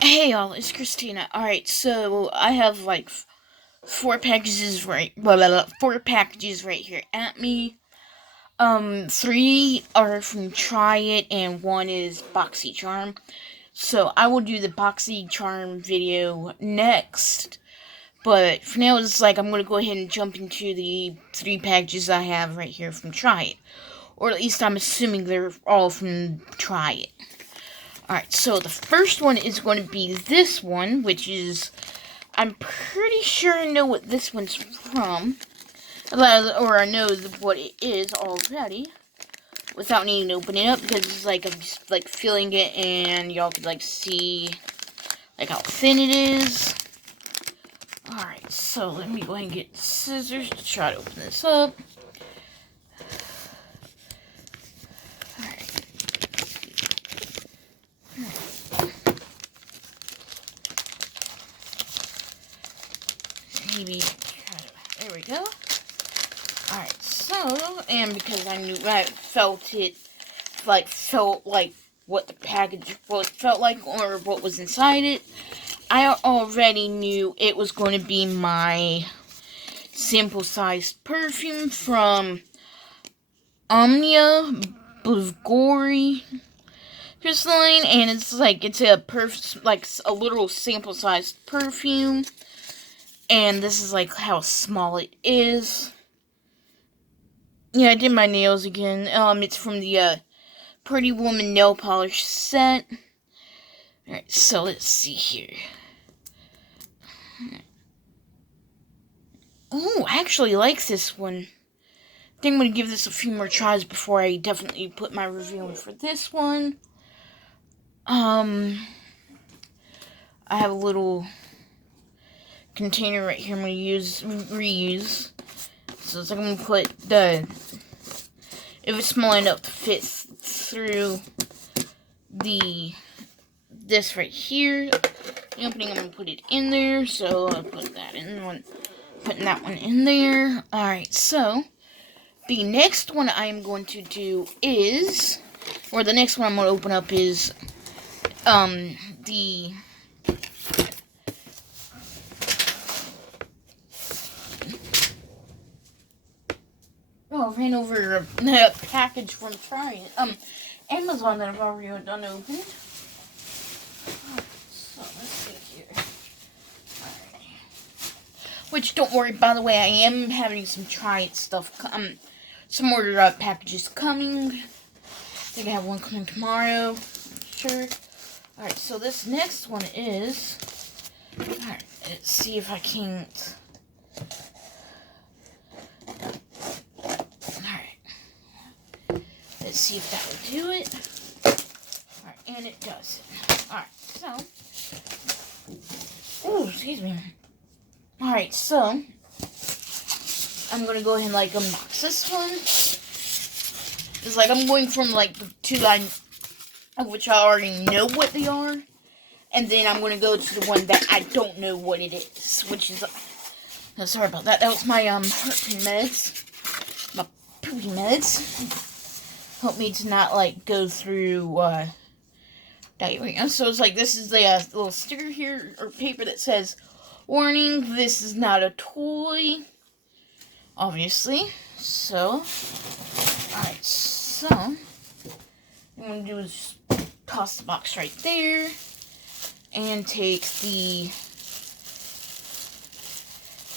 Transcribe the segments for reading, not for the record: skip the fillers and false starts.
Hey y'all, it's Christina. Alright, so I have like four packages four packages right here at me. Three are from Tryit and one is BoxyCharm. So I will do the BoxyCharm video next. But for now, it's like I'm gonna go ahead and jump into the three packages I have right here from Tryit. Or at least I'm assuming they're all from Tryit. Alright, so the first one is going to be this one, which is, I'm pretty sure I know what this one's from, or I know what it is already, without needing to open it up, because it's like, I'm just, like, feeling it, and y'all could, like, see, like, how thin it is. Alright, so let me go ahead and get scissors to try to open this up. Maybe, there we go. Alright, so, and because I felt like what the package felt like, or what was inside it, I already knew it was going to be my sample-sized perfume from Omnia Bulgari crystalline, and it's a literal sample-sized perfume. And this is like how small it is. Yeah, I did my nails again. It's from the Pretty Woman nail polish set. Alright, so let's see here. Oh, I actually like this one. I think I'm going to give this a few more tries before I definitely put my review in for this one. I have a little container right here I'm going to reuse. So it's like I'm going to put if it's small enough to fit through this right here, the opening, I'm going to put it in there. So I'll put that in putting that one in there. Alright, so the next one I'm going to do is, or the next one I'm going to open up is, I ran over a package from Tryit. Amazon that I've already done opened. So, let's see here. Alright. Which, don't worry, by the way, I am having some Tryit stuff, some more packages coming. I think I have one coming tomorrow. Sure. Alright, so this next one is, alright, let's see if I can't, let's see if that will do it. Alright, and it does. Alright, so. Oh, excuse me. Alright, so. I'm gonna go ahead and, like, unbox this one. It's like I'm going from, like, the two of which I already know what they are. And then I'm gonna go to the one that I don't know what it is. Which is. Oh, sorry about that. That was my, heart pain meds. My poopy meds. Help me to not, like, go through, diarrhea. So it's like, this is the little sticker here, or paper that says, warning, this is not a toy. Obviously. So, alright, so, what I'm going to do is toss the box right there, and take the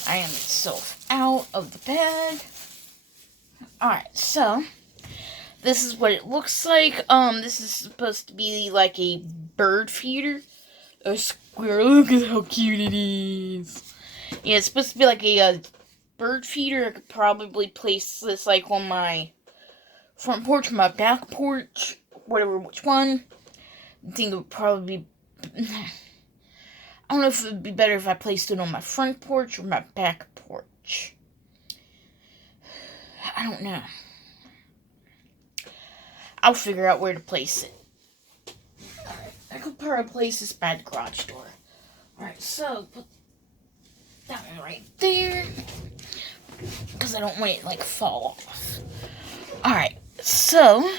item itself out of the bag. Alright, so, this is what it looks like. This is supposed to be like a bird feeder. A squirrel. Look at how cute it is. Yeah, it's supposed to be like a bird feeder. I could probably place this like on my front porch or my back porch. Whatever, which one. I think it would probably be. I don't know if it would be better if I placed it on my front porch or my back porch. I don't know. I'll figure out where to place it. Alright, I could probably place this by the garage door. Alright, so put that one right there. Because I don't want it, like, fall off. Alright, so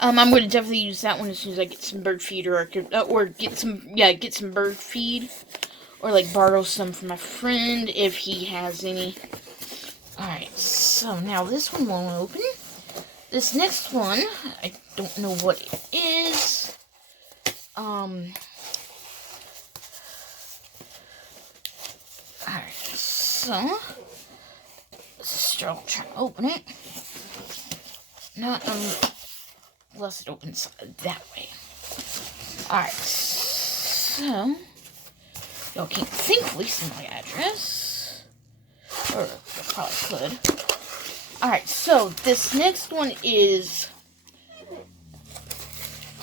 I'm going to definitely use that one as soon as I get some bird feed, or get some bird feed, or like borrow some from my friend if he has any. Alright, so now this one won't open. This next one, I don't know what it is. Alright, so let's try to open it. Not unless it opens that way. Alright, so y'all can't thankfully see my address. Or I probably could. Alright, so this next one is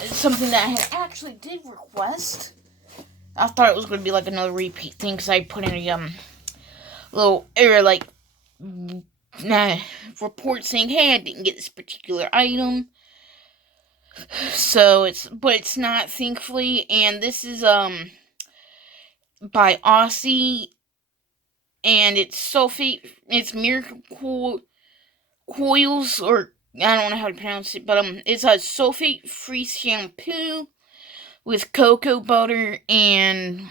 something that I had actually did request. I thought it was going to be like another repeat thing because I put in a little error, like report saying, hey, I didn't get this particular item. So it's not, thankfully, and this is by Aussie, and it's sulfate, it's miracle coils, or I don't know how to pronounce it, but it's a sulfate-free shampoo with cocoa butter and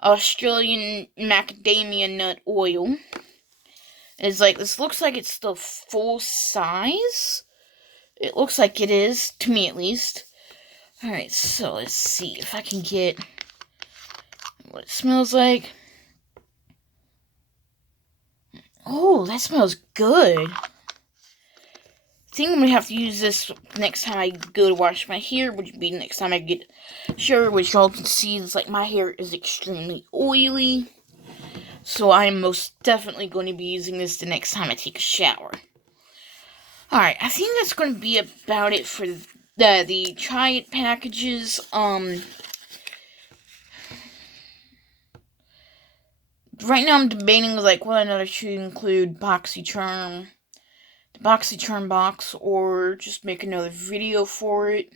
Australian macadamia nut oil. It's like, this looks like it's the full size. It looks like it is, to me at least. Alright, so let's see if I can get what it smells like. Oh, that smells good. I think I'm going to have to use this next time I go to wash my hair, which would be next time I get a shower, which y'all can see is like my hair is extremely oily. So I'm most definitely going to be using this the next time I take a shower. Alright, I think that's going to be about it for the tryit packages. Right now I'm debating like whether or not I should include BoxyCharm, the BoxyCharm box, or just make another video for it.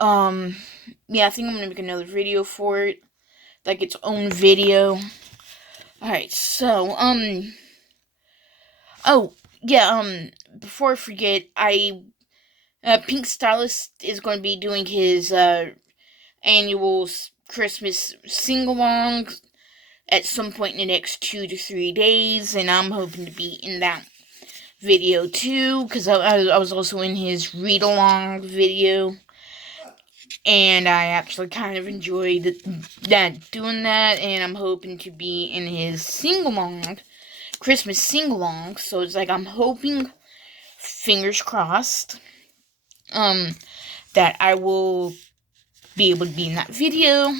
Yeah, I think I'm gonna make another video for it, like its own video. Alright, so, oh, yeah, before I forget, Pink Stylist is going to be doing his, annual Christmas sing-along at some point in the next 2 to 3 days, and I'm hoping to be in that video too, because I was also in his read-along video, and I actually kind of enjoyed doing that, and I'm hoping to be in his sing-along, Christmas sing-along, so it's like I'm hoping, fingers crossed, that I will be able to be in that video.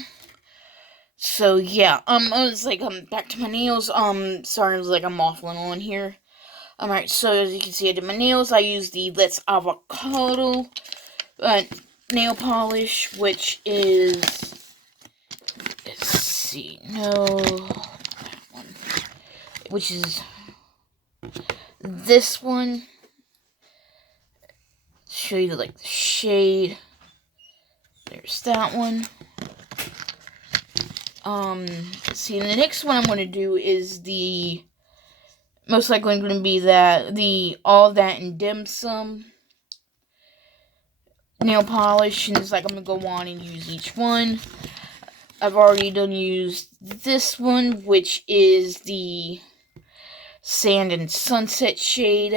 So yeah, I was like, back to my nails. Sorry, I was like, I'm waffling on here. Alright, so as you can see, I did my nails. I used the Let's Avocado nail polish, which is, let's see, which is this one. Show you like the shade. There's that one. See, the next one I'm going to do is the, most likely going to be the All That and Dim Sum nail polish, and it's like I'm going to go on and use each one. I've already used this one, which is the Sand and Sunset shade.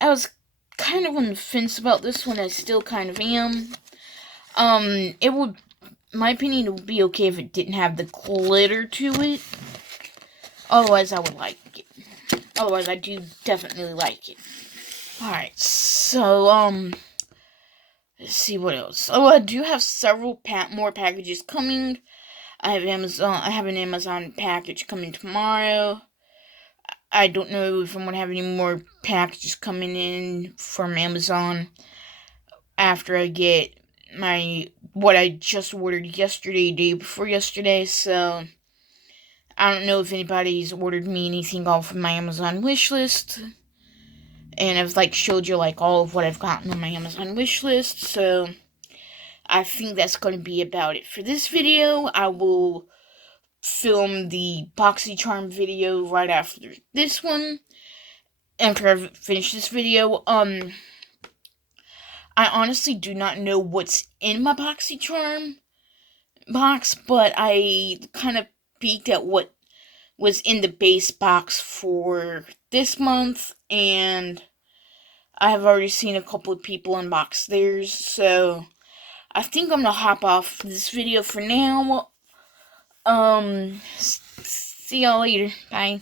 I was kind of on the fence about this one. I still kind of am. It would, in my opinion, it would be okay if it didn't have the glitter to it. Otherwise, I would like it. Otherwise, I do definitely like it. Alright, so, let's see what else. Oh, I do have several more packages coming. I have an Amazon package coming tomorrow. I don't know if I'm going to have any more packages coming in from Amazon after I get what I just ordered yesterday, day before yesterday, so I don't know if anybody's ordered me anything off of my Amazon wish list, and I've like showed you like all of what I've gotten on my Amazon wish list, so I think that's going to be about it for this video. I will film the BoxyCharm video right after this one, after I finish this video. I honestly do not know what's in my BoxyCharm box, but I kind of peeked at what was in the base box for this month, and I have already seen a couple of people unbox theirs, so I think I'm gonna hop off this video for now. See y'all later. Bye.